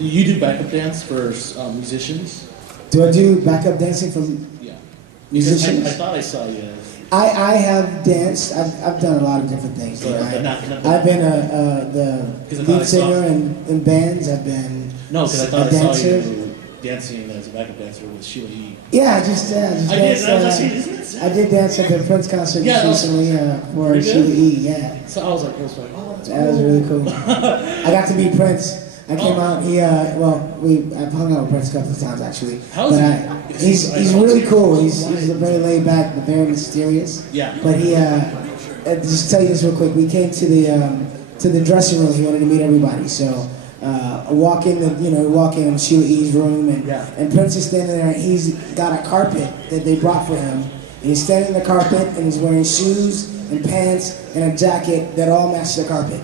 You do backup dance for musicians? Do I do backup dancing for musicians? I thought I saw you. I have danced. I've done a lot of different things. I've been the lead singer in bands. I've been I thought I saw you dancing as a backup dancer with Sheila E. Yeah, I just danced. I did dance at the Prince concert just recently for Sheila E. Yeah. So I was like, oh, that's that was really cool. I got to meet Prince. I came out. I've hung out with Prince a couple of times actually. He's really cool. He's very laid back, but very mysterious. Yeah. But just tell you this real quick. We came to the dressing room. He wanted to meet everybody. So walk in Sheila E's room, and Prince is standing there. And he's got a carpet that they brought for him. And he's standing on the carpet, and he's wearing shoes and pants and a jacket that all match the carpet.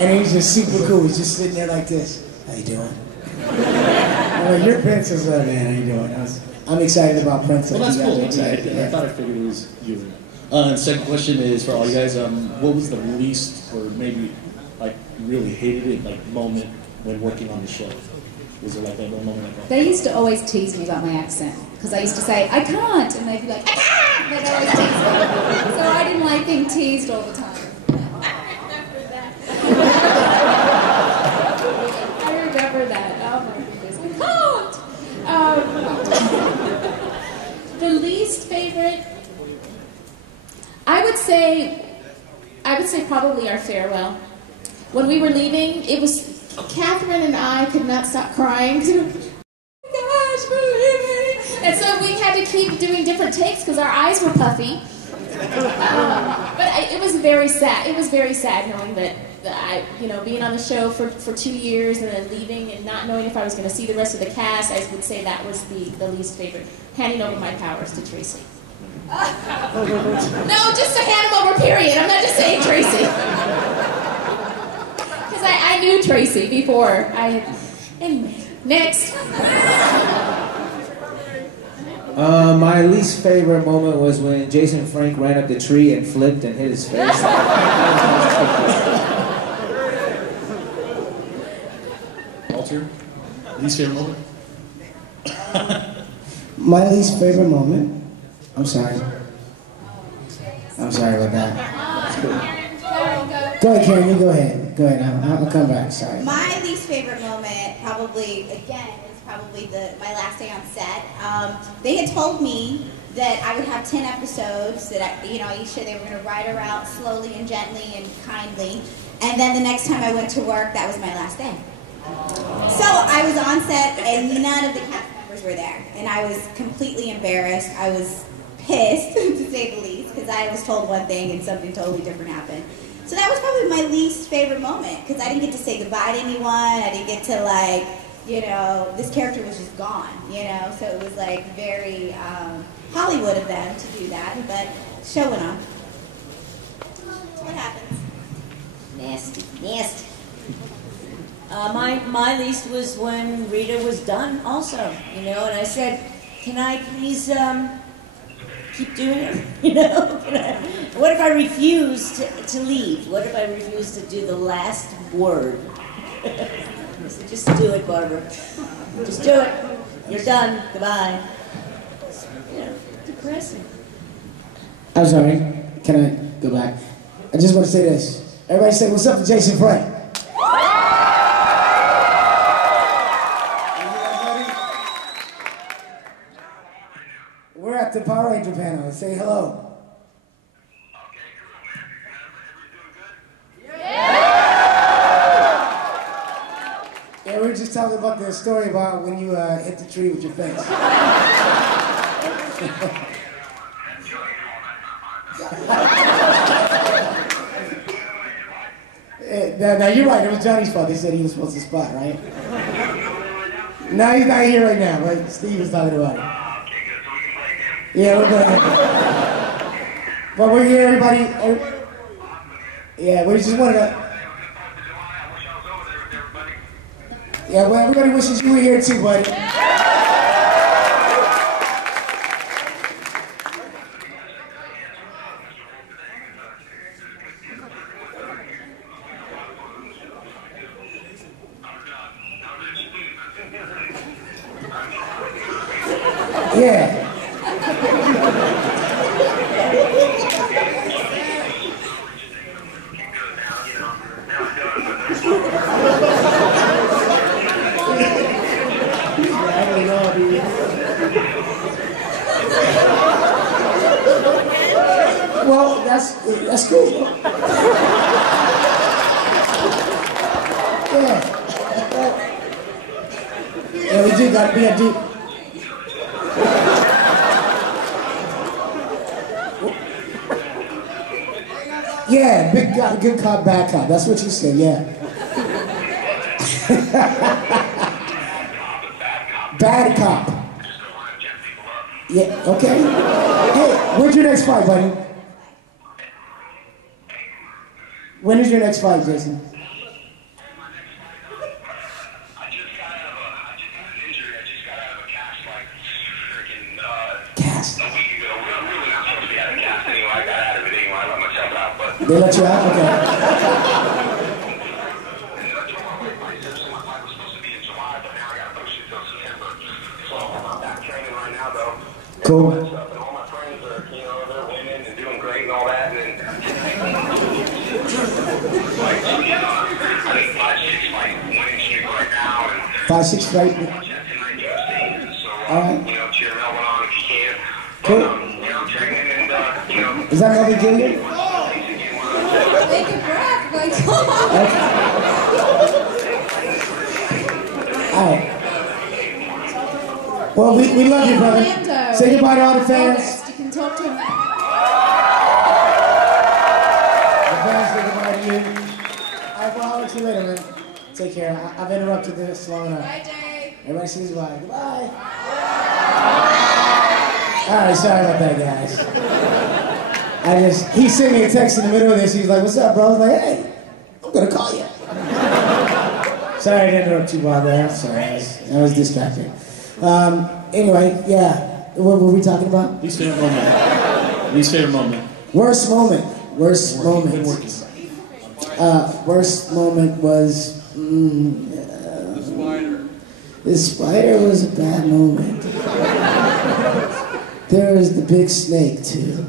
And he's just super cool. He's just sitting there like this. How you doing? I'm like, you're Prince. I was like, man, how you doing? I'm excited about Prince. Well, that's cool. I thought I figured it was you. And second question is for all you guys. What was the least, or maybe like you really hated it, like moment when working on the show? Was it like that one moment? They used to always tease me about my accent because I used to say I can't, and they'd be like I can't. They'd always tease me. So I didn't like being teased all the time. I remember that. Oh my goodness. I can't! The least favorite, I would say probably our farewell. When we were leaving, it was, Catherine and I could not stop crying. Oh my gosh, we're leaving! And so we had to keep doing different takes because our eyes were puffy. But it was very sad. It was very sad knowing that being on the show for 2 years and then leaving and not knowing if I was going to see the rest of the cast. I would say that was the least favorite. Handing over my powers to Tracy. No, just to hand them over, period. I'm not just saying Tracy. Because I knew Tracy before. Anyway, next. My least favorite moment was when Jason Frank ran up the tree and flipped and hit his face. Walter, least favorite moment? My least favorite moment. I'm sorry about that. Go ahead, Karen. You go ahead. Go ahead. I'll come back. Sorry. My least favorite moment, probably my last day on set. They had told me that I would have 10 episodes, that each day they were going to ride her out slowly and gently and kindly. And then the next time I went to work, that was my last day. So I was on set and none of the cast members were there. And I was completely embarrassed. I was pissed, to say the least, because I was told one thing and something totally different happened. So that was probably my least favorite moment, because I didn't get to say goodbye to anyone. I didn't get to, this character was just gone, so it was very Hollywood of them to do that, but show went on. What happens? Nasty. My least was when Rita was done also, and I said, can I please keep doing it? What if I refuse to leave? What if I refuse to do the last word? I said, just do it, Barbara. Just do it. You're done. Goodbye. Depressing. I'm sorry. Can I go back? I just want to say this. Everybody say, what's up to Jason Frank? We're at the Power Ranger panel. Say hello. Yeah, we were just talking about the story about when you hit the tree with your face. Now you're right, it was Johnny's fault. They said he was supposed to spot, right? No, he's not here right now, but Steve was talking about it. Yeah, we're going. But we're here, everybody. Yeah, we just wanted to. Yeah, well, everybody wishes you were here too, buddy. Yeah. Well, that's cool. Yeah. Yeah, we do got to be a deep. Yeah, big cop, good cop, bad cop. That's what you said, yeah. Bad cop. Yeah, okay. Hey, when's your next fight, buddy? When is your next fight, Jason? Cast. They let you out? Okay. Cool. And all my friends are, you know, they're winning and doing great and all that. And then, like, I think 5-6 fight winning streak right now. And 5-6 fight. So, all right. you know, cheer Melvin on if you can. Cool. You know, training and, you know. Is that Melvin Gillian? Take a breath, my God. All right. Well, we love you, brother. Orlando. Say goodbye to all the fans. August, you can talk to him. The fans say goodbye to you. All right, well, I'll let you later, man. Take care. I've interrupted this long enough. Bye, Dave. Everybody says goodbye. Goodbye. All right, sorry about that, guys. He sent me a text in the middle of this. He's like, what's up, bro? I was like, hey, I'm going to call you. Sorry to interrupt you, Bob. I'm sorry. I was distracted. Anyway, yeah. What were we talking about? Least favorite moment. Least favorite moment. Worst moment. Worst moment. Been working. Worst moment was... the spider. The spider was a bad moment. There was the big snake, too.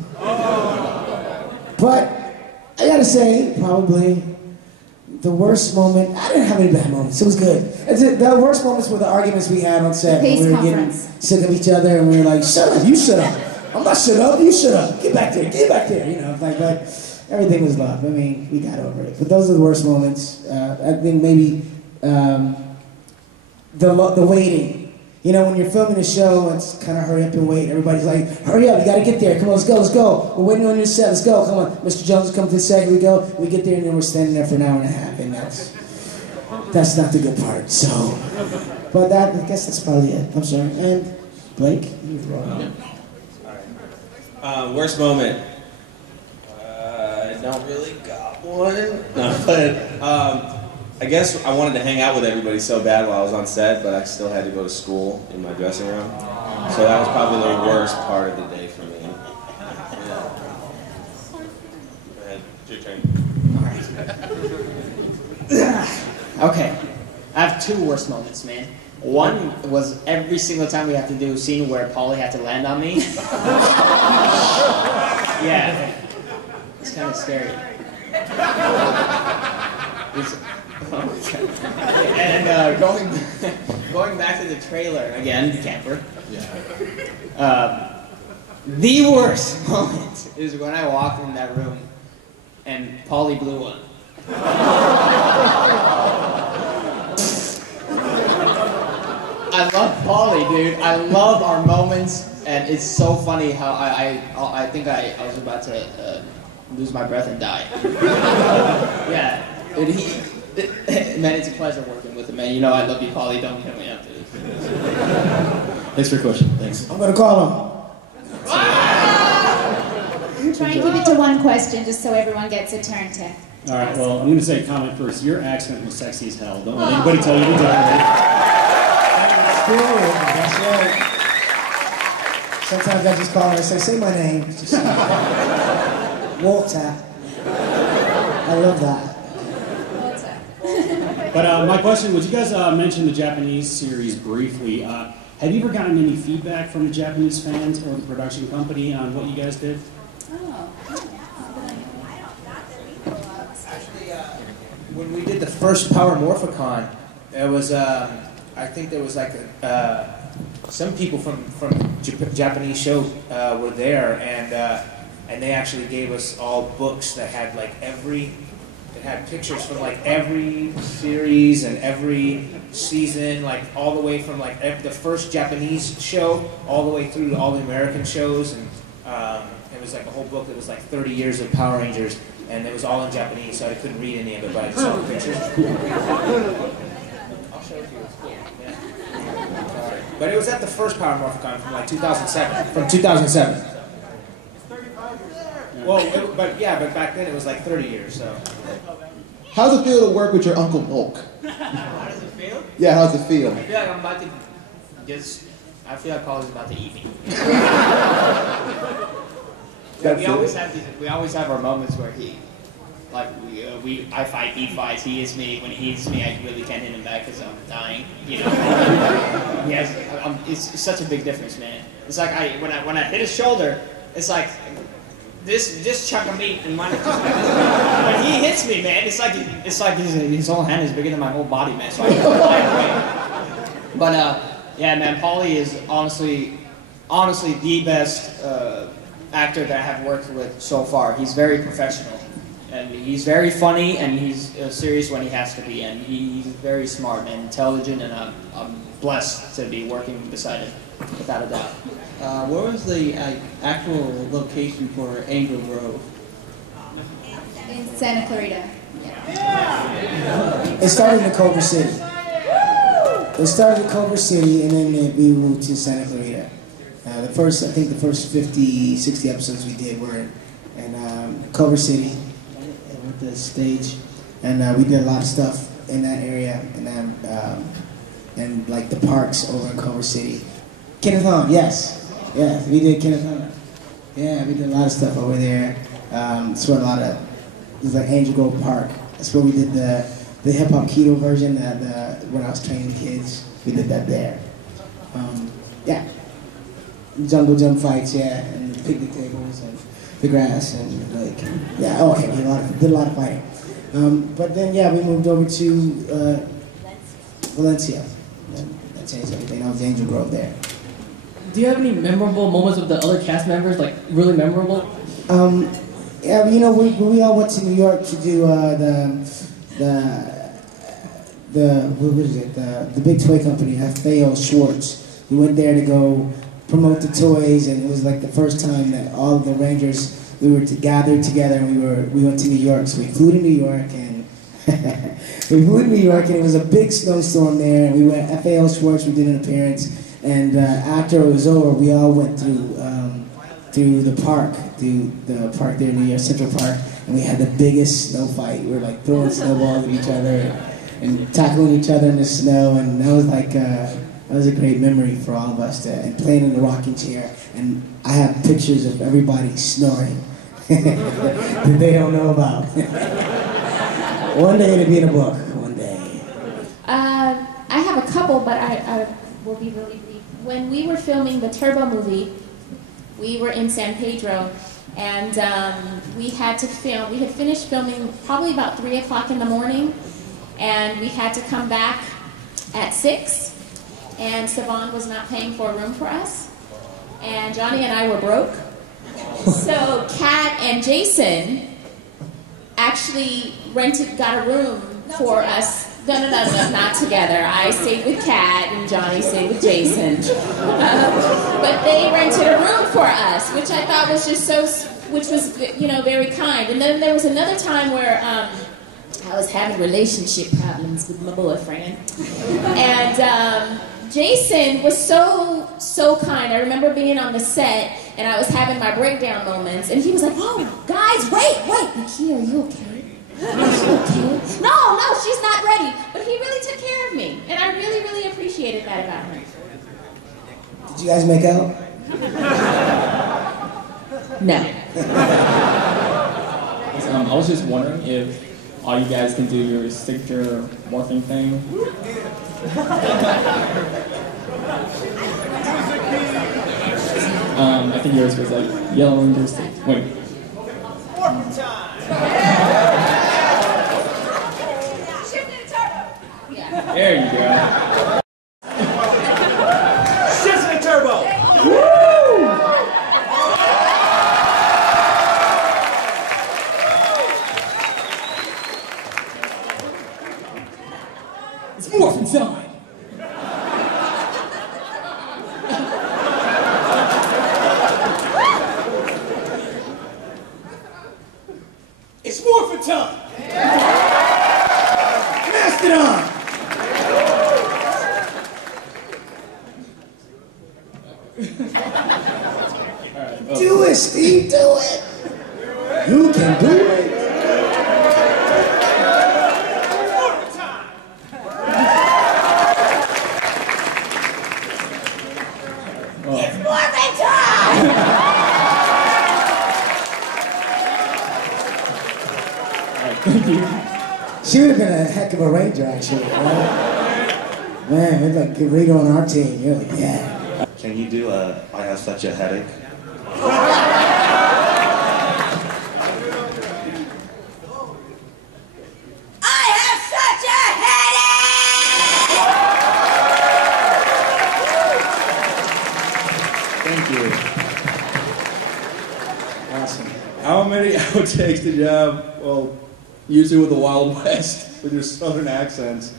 But, I gotta say, probably... the worst moment, I didn't have any bad moments. It was good. The worst moments were the arguments we had on set. Peace We were getting sick of each other, and we were like, shut up, you shut up. I'm not shut up, you shut up. Get back there, you know. Like, but everything was love. I mean, we got over it. But those are the worst moments. I think maybe the waiting. You know, when you're filming a show, it's kind of hurry up and wait. Everybody's like, hurry up, you gotta get there. Come on, let's go. We're waiting on your set, let's go. Come on, Mr. Jones, come to the set, here we go. We get there, and then we're standing there for an hour and a half, and that's not the good part, so. But I guess that's probably it. I'm sorry. And Blake, you're wrong. Worst moment? I don't really got one. No, but I guess I wanted to hang out with everybody so bad while I was on set, but I still had to go to school in my dressing room. So that was probably the worst part of the day for me. Yeah. Go ahead, it's your turn. Okay, I have two worst moments, man. One was every single time we have to do a scene where Paulie had to land on me. Yeah, it's kind of scary. And going back to the trailer again, the camper. Yeah. The worst moment is when I walked in that room and Paulie blew one. I love Paulie, dude. I love our moments, and it's so funny how I think I was about to lose my breath and die. Yeah, man, it's a pleasure working with him, man. You know I love you, Paulie. Don't kill me after this. Thanks for your question. Thanks. I'm gonna call him. Try and keep it to one question, just so everyone gets a turn to. All right. Well, I'm going to say a comment first. Your accent was sexy as hell. Don't let anybody tell you to That's right. Sometimes I just call her and say my name. Just Walter. I love that. But my question was, you guys mentioned the Japanese series briefly. Have you ever gotten any feedback from the Japanese fans or the production company on what you guys did? Actually, when we did the first Power Morphicon, it was I think there was like some people from the Japanese show were there, and they actually gave us all books that had like it had pictures from like every series and every season, like all the way from like the first Japanese show all the way through to all the American shows, and it was like a whole book that was like 30 years of Power Rangers, and it was all in Japanese, so I couldn't read any of it, but I just saw the pictures. I'll show it to you. It's cool. Yeah. But it was at the first Power Morphicon from like 2007. From 2007. Well, but back then it was like 30 years, so. How does it feel to work with your Uncle Bulk? How does it feel? Yeah, how does it feel? I feel like I'm about to I feel like Paul's about to eat me. We always have our moments where I fight, he fights, he hits me. When he hits me, I really can't hit him back because I'm dying. You know. It's such a big difference, man. It's like when I hit his shoulder, it's like this chunk of meat and mine. When he hits me, man, it's like his whole hand is bigger than my whole body, man. So I can fly away. But yeah, man, Paulie is honestly the best actor that I have worked with so far. He's very professional, and he's very funny, and he's serious when he has to be, and he's very smart and intelligent, and I'm blessed to be working beside him, without a doubt. Where was the actual location for Angel Grove? In Santa Clarita. It started in Culver City. It started in Culver City, and then we moved to Santa Clarita. I think the first 50, 60 episodes we did were in Culver City with the stage, and we did a lot of stuff in that area, and like the parks over in Culver City. Kenneth Hahn, yes, we did Kenneth Hahn. Yeah, we did a lot of stuff over there. It was like Angel Grove Park. That's where we did the hip hop keto version. When I was training the kids, we did that there. Yeah. Jungle jump fights, yeah, and the picnic tables and the grass and like, yeah, okay, did a lot of fighting. But then, yeah, we moved over to Valencia. That changed everything. I was Angel Grove there. Do you have any memorable moments with the other cast members, like really memorable? Yeah, you know, we all went to New York to do the big toy company, FAO Schwartz. We went there to go promote the toys, and it was like the first time that all of the Rangers, we were gathered together, and we went to New York. So we flew to New York, and it was a big snowstorm there, and we went FAO Schwartz. We did an appearance, and after it was over, we all went through the park there in New York Central Park, and we had the biggest snow fight. We were like throwing snowballs at each other and tackling each other in the snow, and that was like that was a great memory for all of us. And playing in the rocking chair, and I have pictures of everybody snoring that they don't know about. One day it'll be in a book. One day. I have a couple, but I will be really brief. When we were filming the Turbo movie, we were in San Pedro, and we had finished filming probably about 3 o'clock in the morning, and we had to come back at 6, and Saban was not paying for a room for us, and Johnny and I were broke. So Kat and Jason actually got a room for us. No, not together. I stayed with Kat and Johnny stayed with Jason. But they rented a room for us, which I thought was just which was, very kind. And then there was another time where I was having relationship problems with my boyfriend. And Jason was so kind. I remember being on the set, and I was having my breakdown moments, and he was like, "Oh, guys, wait, Nakia, are you okay? Is she okay? No, she's not ready." But he really took care of me, and I really, really appreciated that about him. Did you guys make out? No. I was just wondering if all you guys can do your signature morphing thing. I think yours was like yellow and thirsty. Wait. There you go. Shift the turbo. It's morphin' time. It's morphin' time. Mastodon. Do it, Steve. Do it. You can do it. It's morphin' time. Thank you. She would have been a heck of a ranger, actually. Right? Man, we'd like Rita on our team. You're like, yeah. Can you do a I have such a headache? I have such a headache. Thank you. Awesome. How many outtakes did you have? Well, usually with the Wild West, with your southern accents,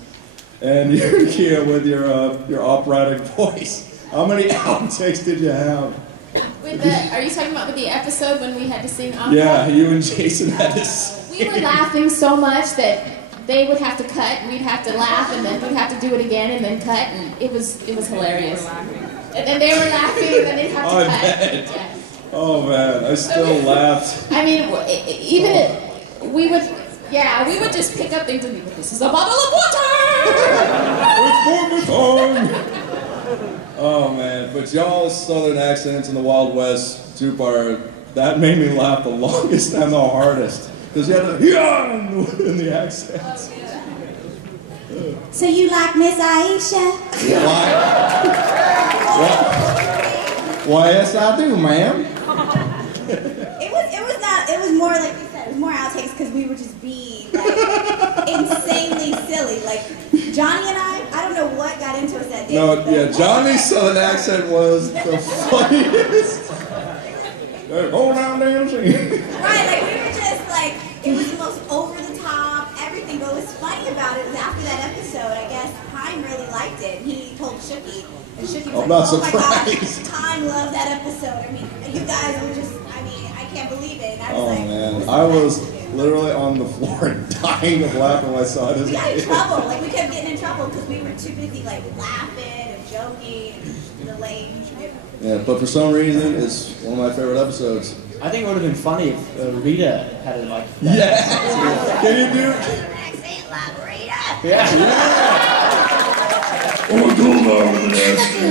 and your Nakia with your operatic voice. How many outtakes did you have? With the, are you talking about with the episode when we had to sing opera? Yeah, you and Jason had to sing. We were laughing so much that they would have to cut, and we'd have to laugh, and then we'd have to do it again, and then cut, and it was hilarious. And then they were laughing, and then they'd have to cut. Bet. Yeah. Oh man, I still laughed. I mean, even we would just pick up things and be like, "This is a bottle of water." It's morphin' time. Oh man, but y'all's southern accents in the Wild West, two-part, that made me laugh the longest and the hardest. Because you had the yeah in the accents. So you like Miss Aisha? Why, yes I do, ma'am. It was more like you said, it was more outtakes because we were just being like insanely silly. Like Johnny and I don't know what got into us that day. No, yeah, Johnny's southern accent was the funniest. Go down dancing. Right, like we were just like, it was the most over the top, everything. But what was funny about it was after that episode, I guess Pine really liked it. And he told Shooky, and Shooky was I'm like, not oh my gosh, surprised. Pine loved that episode. I mean, you guys were just, I mean, I can't believe it. And I was Oh like, man, I was literally on the floor dying of laughing when I saw it as we a got in kid. trouble. Like we kept getting in trouble because we were too busy like laughing and joking and the lame. Yeah, but for some reason, it's one of my favorite episodes. I think it would have been funny if Rita had it like that. Yeah! Can you do it? Yeah. Oh, do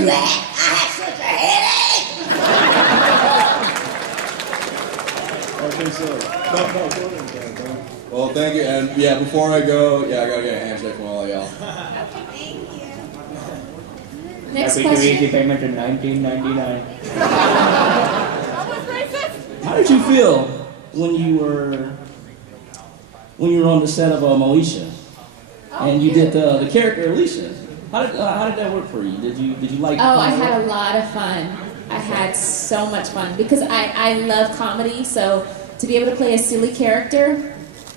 that. I have such a headache. I think so. No, go ahead. Well, thank you, and yeah, before I go, yeah, I gotta get a handshake from all of y'all. Next Happy to question. easy payment in 1999. How did you feel when you were on the set of Moesha, and you did the character Alicia? How did that work for you? Did you like? Oh, I had a lot of fun. I had so much fun because I love comedy. So to be able to play a silly character,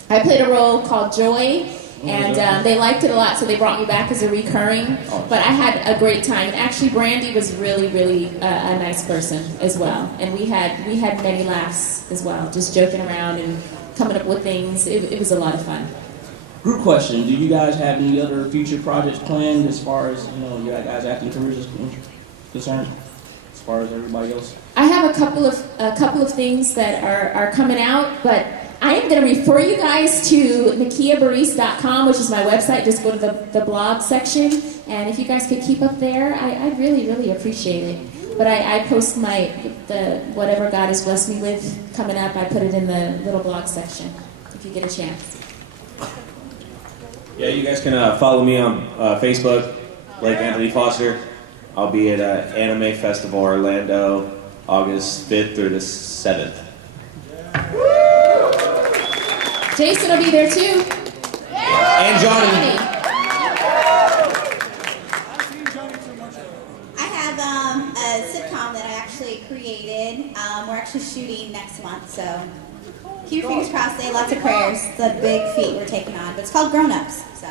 I played a role called Joy, and they liked it a lot, so they brought me back as a recurring. But I had a great time, and actually Brandy was really, really a nice person as well, and we had many laughs as well, just joking around and coming up with things. It was a lot of fun. Group question: do you guys have any other future projects planned as far as you guys acting careers is concerned? As far as everybody else, I have a couple of things that are coming out, but I am going to refer you guys to NakiaBurrise.com, which is my website. Just go to the blog section, and if you guys could keep up there, I'd really, really appreciate it. But I post whatever God has blessed me with coming up. I put it in the little blog section if you get a chance. Yeah, you guys can follow me on Facebook, like Anthony Foster. I'll be at Anime Festival Orlando, August 5th through the 7th. Jason will be there too. And Johnny. I have a sitcom that I actually created. We're actually shooting next month, so keep your fingers crossed. Say lots of prayers. It's a big feat we're taking on, but it's called Grown Ups. So.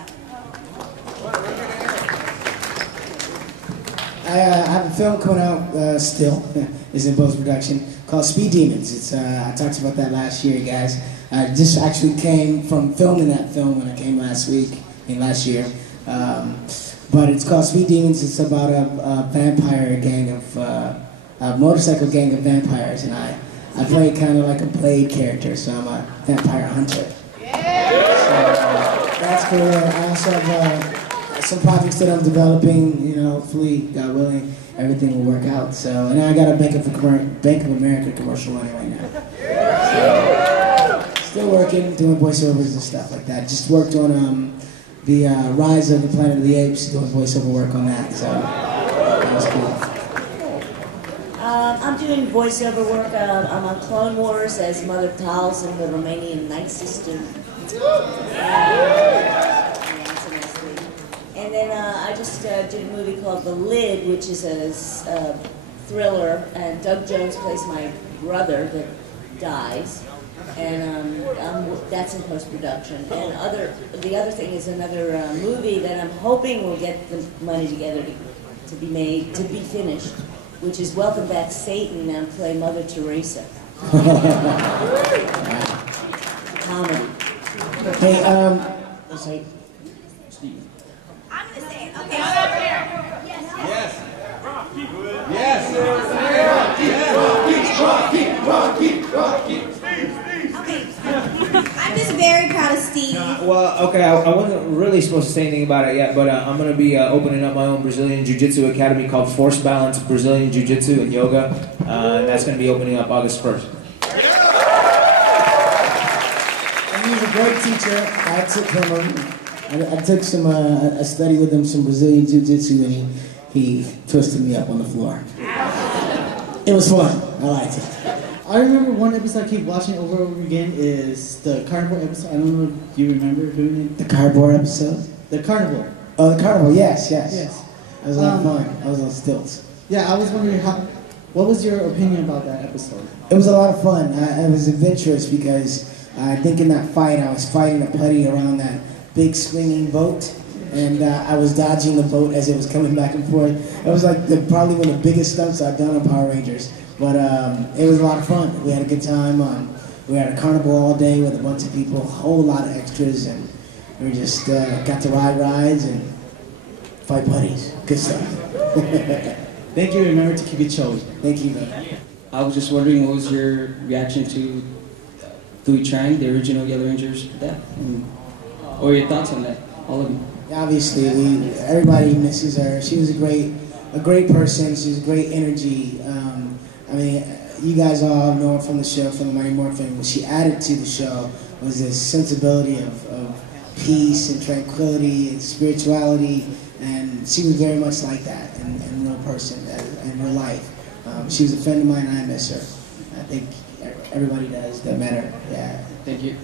I have a film coming out still. It's in post-production called Speed Demons. It's I talked about that last year, guys. I just actually came from filming that film when I came last year. But it's called Speed Demons. It's about a vampire gang of a motorcycle gang of vampires, and I play kind of like a Blade character, so I'm a vampire hunter. So that's cool. I also have some projects that I'm developing. You know, hopefully, God willing, everything will work out. So, and I got a Bank of America commercial running right now. So, still working, doing voiceovers and stuff like that. Just worked on the Rise of the Planet of the Apes, doing voiceover work on that. So that was cool. I'm doing voiceover work. I'm on Clone Wars as Mother Talzin, the Romanian Night Sister. And then I just did a movie called The Lid, which is a thriller, and Doug Jones plays my brother that dies, and that's in post-production. And the other thing is another movie that I'm hoping will get the money together to be made, to be finished, which is Welcome Back Satan, and play Mother Teresa. Comedy. Hey, I'm going to say it. Okay. Yes. I'm just very proud of Steve. Well, okay, I wasn't really supposed to say anything about it yet, but I'm going to be opening up my own Brazilian Jiu-Jitsu academy called Force Balance Brazilian Jiu-Jitsu and Yoga, and that's going to be opening up August 1st. And he's a great teacher. I took him. I took some. I studied with him some Brazilian Jiu-Jitsu, and he twisted me up on the floor. It was fun. I liked it. I remember one episode I keep watching over and over again is the carnival episode. I don't know if you remember doing it. The cardboard episode? The carnival. Oh, the carnival, yes. Yes. It was a lot of fun. I was on stilts. Yeah, I was wondering what was your opinion about that episode? It was a lot of fun. It was adventurous because I think in that fight I was fighting a putty around that big swinging boat, and I was dodging the boat as it was coming back and forth. It was like probably one of the biggest stunts I've done on Power Rangers. But it was a lot of fun. We had a good time. We had a carnival all day with a bunch of people, a whole lot of extras, and we just got to ride rides and fight buddies. Good stuff. Thank you. Remember to keep it chilled. Thank you, man. I was just wondering, what was your reaction to Fui Trang, the original Yellow Ranger's death? What were your thoughts on that? All of them. Obviously, everybody misses her. She was a great person. She was great energy. I mean, you guys all know her from the show, from the Mighty Morphin. What she added to the show was this sensibility of peace and tranquility and spirituality, and she was very much like that in real person, in real life. She was a friend of mine, and I miss her. I think everybody does that met her. Yeah. Thank you.